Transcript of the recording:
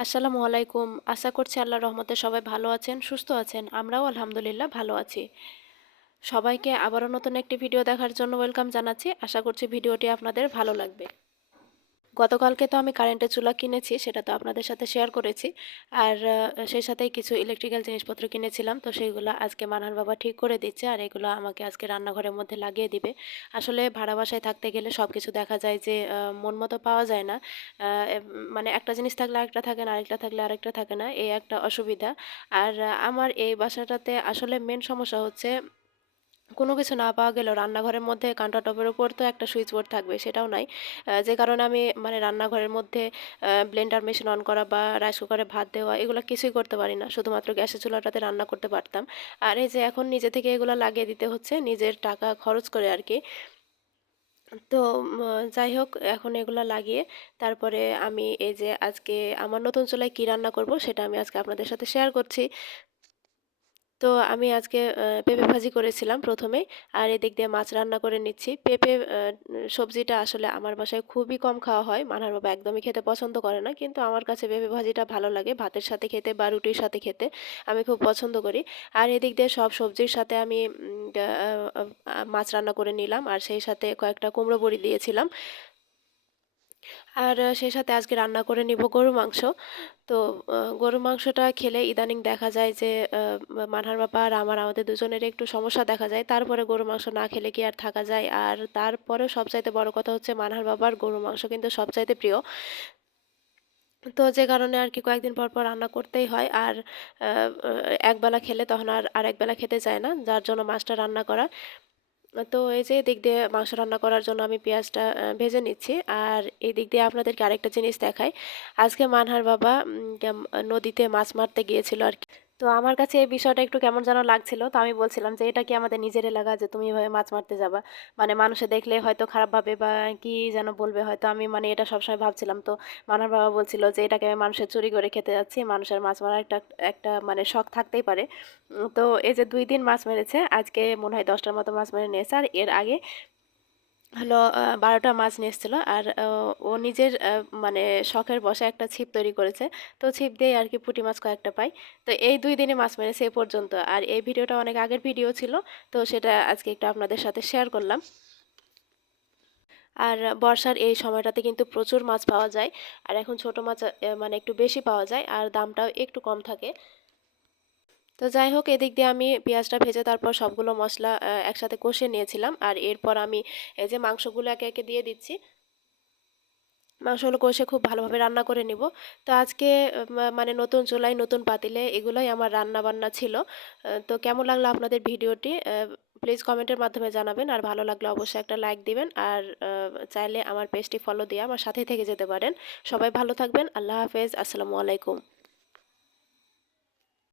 আসসালামু আলাইকুম। আশা করছি আল্লাহর রহমতে সবাই ভালো আছেন, সুস্থ আছেন। আমরাও আলহামদুলিল্লাহ ভালো আছি। সবাইকে আবারও নতুন একটি ভিডিও দেখার জন্য ওয়েলকাম জানাচ্ছি। আশা করছি ভিডিওটি আপনাদের ভালো লাগবে। গতকালকে তো আমি কারেন্টের চুলা কিনেছি, সেটা তো আপনাদের সাথে শেয়ার করেছি। আর সেই সাথেই কিছু ইলেকট্রিক্যাল জিনিসপত্র কিনেছিলাম, তো সেইগুলো আজকে মানহার বাবা ঠিক করে দিচ্ছে আর এগুলো আমাকে আজকে রান্নাঘরের মধ্যে লাগিয়ে দিবে। আসলে ভাড়া বাসায় থাকতে গেলে সব কিছু দেখা যায় যে মন মতো পাওয়া যায় না। মানে একটা জিনিস থাকলে আরেকটা থাকে না, আরেকটা থাকলে আরেকটা থাকে না, এই একটা অসুবিধা। আর আমার এই বাসাটাতে আসলে মেন সমস্যা হচ্ছে কোনো কিছু না পাওয়া গেলেও রান্নাঘরের মধ্যে কাউন্টার টপের উপর তো একটা সুইচ বোর্ড থাকবে, সেটাও নাই। যে কারণে আমি মানে রান্নাঘরের মধ্যে ব্লেন্ডার মেশিন অন করা বা রাইস কুকারে ভাত দেওয়া এগুলো কিছুই করতে পারি না, শুধুমাত্র গ্যাসের চুলাটাতে রান্না করতে পারতাম। আর এই যে এখন নিজে থেকে এগুলো লাগিয়ে দিতে হচ্ছে, নিজের টাকা খরচ করে আর কি। তো যাই হোক, এখন এগুলা লাগিয়ে তারপরে আমি এই যে আজকে আমার নতুন চুলায় কী রান্না করব সেটা আমি আজকে আপনাদের সাথে শেয়ার করছি। তো আমি আজকে পেঁপে ভাজি করেছিলাম প্রথমেই, আর এদিক দিয়ে মাছ রান্না করে নিচ্ছি। পেঁপে সবজিটা আসলে আমার বাসায় খুবই কম খাওয়া হয়। মানহার বাবা একদমই খেতে পছন্দ করে না। কিন্তু আমার কাছে পেঁপে ভাজিটা ভালো লাগে ভাতের সাথে খেতে বা রুটির সাথে খেতে। আমি খুব পছন্দ করি। আর এদিক দিয়ে সব সবজির সাথে আমি মাছ রান্না করে নিলাম আর সেই সাথে কয়েকটা কুমড়ো বড়ি দিয়েছিলাম। আর সেই সাথে আজকে রান্না করে নিব গরুর মাংস। তো গরুর মাংসটা খেলে ইদানিং দেখা যায় যে মানহার বাবা আর আমাদের দুজনের একটু সমস্যা দেখা যায়। তারপরে গরুর মাংস না খেলে কি আর থাকা যায়? আর তারপরেও সবচাইতে বড় কথা হচ্ছে মানহার বাবার গরুর মাংস কিন্তু সবচাইতে প্রিয়। তো যে কারণে আর কি কয়েকদিন পর পর রান্না করতেই হয়। আর আ আ একবেলা খেলে তখন আর আরেকবেলা খেতে চায় না। যার জন্য মাছটা রান্না করা। তো এই যে এদিক দিয়ে মাংস রান্না করার জন্য আমি পেঁয়াজটা ভেজে নিচ্ছি। আর এই দিক দিয়ে আপনাদেরকে আরেকটা জিনিস দেখাই। আজকে মানহার বাবা নদীতে মাছ মারতে গিয়েছিল আর কি। তো আমার কাছে এই বিষয়টা একটু কেমন যেন লাগছিল। তো আমি বলছিলাম যে, "এটা কি আমাদের নিজের এলাকা যে তুমি এভাবে মাছ মারতে যাবা? মানে মানুষে দেখলে হয়তো খারাপ ভাবে বা কি যেন বলবে হয়তো।" আমি মানে এটা সবসময় ভাবছিলাম। তো মানহার বাবা বলছিল যে, "এটাকে আমি মানুষের চুরি করে খেতে যাচ্ছি। মানুষের মাছ মারার একটা একটা মানে শখ থাকতেই পারে।" তো এই যে ২ দিন মাছ মেরেছে। আজকে মনে হয় ১০ টার মতো মাছ মেরে নিয়েছে। আর এর আগে হলো ১২ টা মাছ নিয়ে এসেছিল। আর ও নিজের মানে শখের বশে একটা ছিপ তৈরি করেছে। তো ছিপ দিয়েই আরকি পুঁটি মাছ কয়েকটা পাই। তো এই ২ দিনে মাছ মেরেছে এ পর্যন্ত। আর এই ভিডিওটা অনেক আগের ভিডিও ছিল। তো সেটা আজকে একটু আপনাদের সাথে শেয়ার করলাম। আর বর্ষার এই সময়টাতে কিন্তু প্রচুর মাছ পাওয়া যায়। আর এখন ছোট মাছ মানে একটু বেশি পাওয়া যায় আর দামটাও একটু কম থাকে। তো যাই হোক, এদিক দিয়ে আমি পেঁয়াজটা ভেজে তারপর সবগুলো মসলা একসাথে কষিয়ে নিয়েছিলাম। আর এরপর আমি এই যে মাংসগুলো একে একে দিয়ে দিচ্ছি। মাংসগুলো কষে খুব ভালোভাবে রান্না করে নিব। তো আজকে মানে নতুন চুলায় নতুন পাতিলে এগুলোই আমার রান্না-বান্না ছিল। তো কেমন লাগলো আপনাদের ভিডিওটি? প্লিজ কমেন্টের মাধ্যমে জানাবেন। আর ভালো লাগলে অবশ্যই একটা লাইক দিবেন। আর চাইলে আমার পেজটি ফলো দিয়ে আমার সাথেই থেকে যেতে পারেন। সবাই ভালো থাকবেন। আল্লাহ হাফেজ। আসসালামু আলাইকুম।